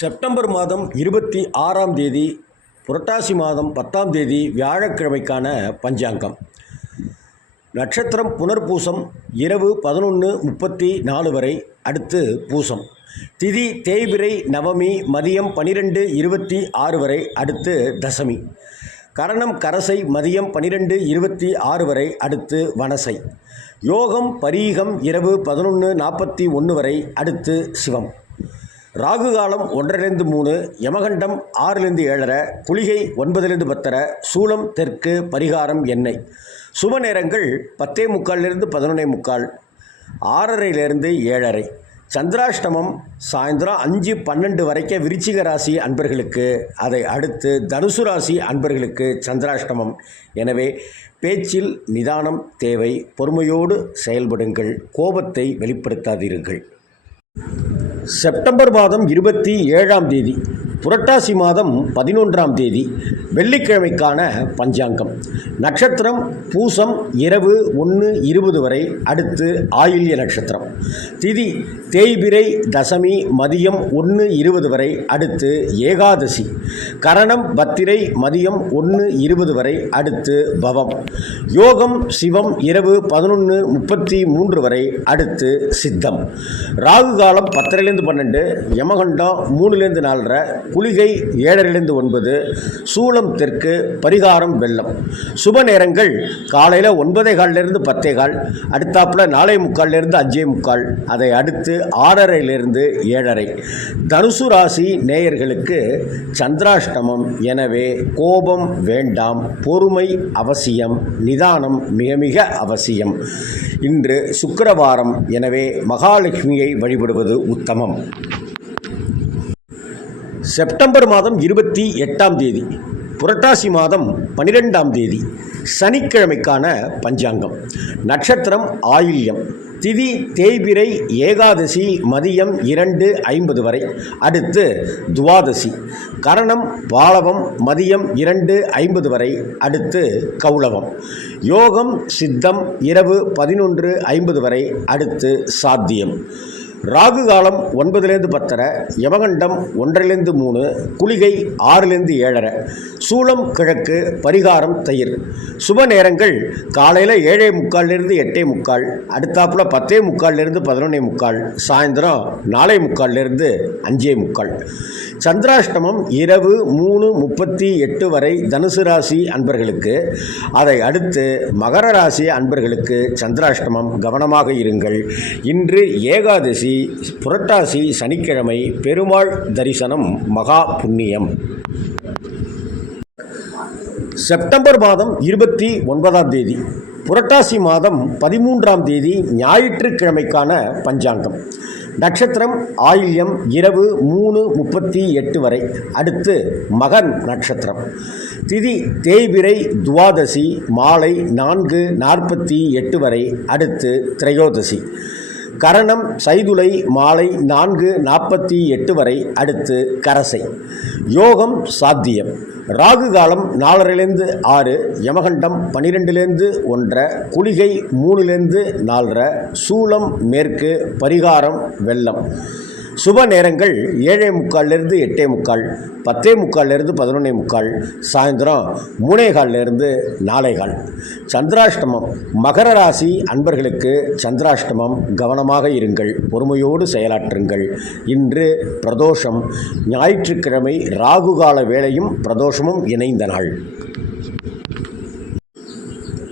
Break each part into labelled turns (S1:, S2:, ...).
S1: September மாதம் இருபத்தி ஆறாம் தேதி புரட்டாசி மாதம் பத்தாம் தேதி வியாழக்கிழமைக்கான பஞ்சாங்கம். நட்சத்திரம் புனர்பூசம் இரவு பதினொன்று முப்பத்தி நாலு வரை அடுத்து பூசம். திதி தேய்பிரை நவமி மதியம் பனிரெண்டு இருபத்தி ஆறு வரை அடுத்து தசமி. கரணம் கரசை மதியம் பனிரெண்டு இருபத்தி ஆறு வரை அடுத்து வனசை. யோகம் பரீகம் இரவு பதினொன்று நாற்பத்தி ஒன்று வரை அடுத்து சிவம். ராகு காலம் ஒன்றிலிருந்து மூணு யமகண்டம் ஆறிலிருந்து ஏழரை குளிகை ஒன்பதுலேருந்து பத்தரை சூலம் தெற்கு பரிகாரம் எண்ணெய். சுப நேரங்கள் பத்தே முக்கால்லிருந்து பதினொன்னே முக்கால் ஆறரைலேருந்து ஏழரை. சந்திராஷ்டமம் சாயந்தரம் அஞ்சு பன்னெண்டு வரைக்கும் விருச்சிக ராசி அன்பர்களுக்கு அதை அடுத்து தனுசு ராசி அன்பர்களுக்கு சந்திராஷ்டமம். எனவே பேச்சில் நிதானம் தேவை பொறுமையோடு செயல்படுங்கள் கோபத்தை வெளிப்படுத்தாதீர்கள். செப்டம்பர் மாதம் இருபத்தி ஏழாம் தேதி. புரட்டாசி மாதம் பதினொன்றாம் தேதி வெள்ளிக்கிழமைக்கான பஞ்சாங்கம். நட்சத்திரம் பூசம் இரவு ஒன்று இருபது வரை அடுத்து ஆயில்ய நட்சத்திரம். திதி தேய்பிரை தசமி மதியம் ஒன்று இருபது வரை அடுத்து ஏகாதசி. கரணம் பத்திரை மதியம் ஒன்று இருபது வரை அடுத்து பவம். யோகம் சிவம் இரவு பதினொன்று முப்பத்தி மூன்று வரை அடுத்து சித்தம். ராகு காலம் பத்தரைலேருந்து பன்னெண்டு யமகண்டம் மூணுலேருந்து நாலரை குளிகை ஏழரிலிருந்து ஒன்பது சூலம் தெற்கு பரிகாரம் வெள்ளம். சுப நேரங்கள் காலையில் ஒன்பதே காலிலிருந்து பத்தே கால் அடுத்தாப்புல நாலே முக்கால்லேருந்து அஞ்சே முக்கால் அதை அடுத்து ஆறரையிலிருந்து ஏழரை. தனுசு ராசி நேயர்களுக்கு சந்திராஷ்டமம். எனவே கோபம் வேண்டாம் பொறுமை அவசியம் நிதானம் மிக மிக அவசியம். இன்று சுக்கிரவாரம் எனவே மகாலட்சுமியை வழிபடுவது உத்தமம். செப்டம்பர் மாதம் இருபத்தி எட்டாம் தேதி புரட்டாசி மாதம் பனிரெண்டாம் தேதி சனிக்கிழமைக்கான பஞ்சாங்கம். நட்சத்திரம் ஆயில்யம். திதி தேய்பிரை ஏகாதசி மதியம் இரண்டு ஐம்பது வரை. அடுத்து துவாதசி. கரணம் பாலவம் மதியம் இரண்டு ஐம்பது வரை. அடுத்து கௌளவம். யோகம் சித்தம் இரவு பதினொன்று ஐம்பது வரை. அடுத்து சாத்தியம். ராகு காலம் ஒன்பதுலேருந்து பத்தரை யமகண்டம் ஒன்றிலேருந்து மூணு குளிகை ஆறுலேருந்து ஏழரை. சூளம் கிழக்கு பரிகாரம் தயிர். சுப நேரங்கள் காலையில் ஏழே முக்கால்லேருந்து எட்டே முக்கால் அடுத்தாப்புல பத்தே முக்கால்லேருந்து பதினொன்னே முக்கால் சாயந்தரம் நாலே முக்கால்லேருந்து அஞ்சே முக்கால். சந்திராஷ்டமம் இரவு மூணு முப்பத்தி எட்டு வரை தனுசு ராசி அன்பர்களுக்கு. அதை அடுத்து மகர ராசி அன்பர்களுக்கு சந்திராஷ்டமம் கவனமாக இருங்கள். இன்று ஏகாதசி புரட்டாசி சனிக்கிழமை பெருமாள் தரிசனம் மகா புண்ணியம். செப்டம்பர் மாதம் இருபத்தி ஒன்பதாம் தேதி. புரட்டாசி மாதம் பதிமூன்றாம் தேதி ஞாயிற்றுக்கிழமைக்கான பஞ்சாங்கம். நட்சத்திரம் ஆயில்யம் இரவு மூணு முப்பத்தி எட்டு வரை. அடுத்து மகன் நட்சத்திரம். திதி தேய்பிரை துவாதசி மாலை நான்கு நாற்பத்தி எட்டு வரை. அடுத்து திரையோதசி. கரணம் சைதுலை மாலை நான்கு நாற்பத்தி எட்டு வரை அடுத்து கரசை. யோகம் சாத்தியம். ராகு காலம் நாலரைலேருந்து ஆறு யமகண்டம் பனிரெண்டுலேருந்து ஒன்றரை குளிகை மூணுலேருந்து நாலரை சூலம் மேற்கு பரிகாரம் வெள்ளம். சுப நேரங்கள் ஏழே முக்கால்லேருந்து எட்டே முக்கால் பத்தே முக்கால்லேருந்து பதினொன்னே முக்கால் சாயந்தரம் மூணே கால்லேருந்து நாலே கால். சந்திராஷ்டமம். மகர ராசி அன்பர்களுக்கு சந்திராஷ்டமம். கவனமாக இருங்கள். பொறுமையோடு செயலாற்றுங்கள். இன்று பிரதோஷம். ஞாயிற்றுக்கிழமை ராகுகால வேளையும் பிரதோஷமும் இணைந்த நாள்.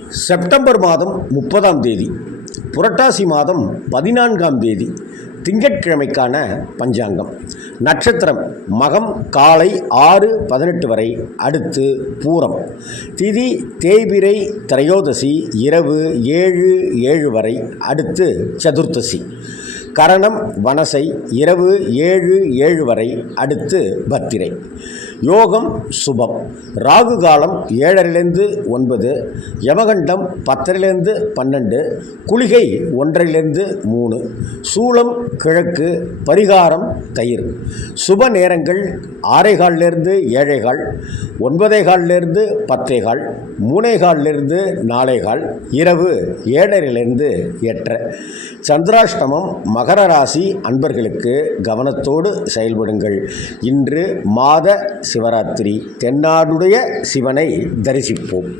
S1: செப்டம்பர் மாதம் முப்பதாம் தேதி. புரட்டாசி மாதம் பதினான்காம் தேதி. திங்கட்கிழமைக்கான பஞ்சாங்கம். நட்சத்திரம் மகம் காலை ஆறு பதினெட்டு வரை அடுத்து பூரம். திதி தேய்பிரை திரையோதசி இரவு ஏழு ஏழு வரை அடுத்து சதுர்த்தசி. கரணம் வனசை இரவு ஏழு ஏழு வரை அடுத்து பத்திரை. யோகம் சுபம். ராகு காலம் ஏழரிலிருந்து ஒன்பது யமகண்டம் பத்தரிலிருந்து பன்னெண்டு குளிகை ஒன்றிலிருந்து மூணு சூளம் கிழக்கு பரிகாரம் தயிர். சுப நேரங்கள் ஆறேகாலிலிருந்து ஏழைகால் ஒன்பதே காலிலிருந்து பத்தே கால் மூணே காலிலிருந்து நாலே கால் இரவு ஏழரிலிருந்து எட்டரை. சந்திராஷ்டமம் மகர ராசி அன்பர்களுக்கு கவனத்தோடு செயல்படுங்கள். இன்று மாத சிவராத்திரி தென்னாடுடைய சிவனை தரிசிப்போம்.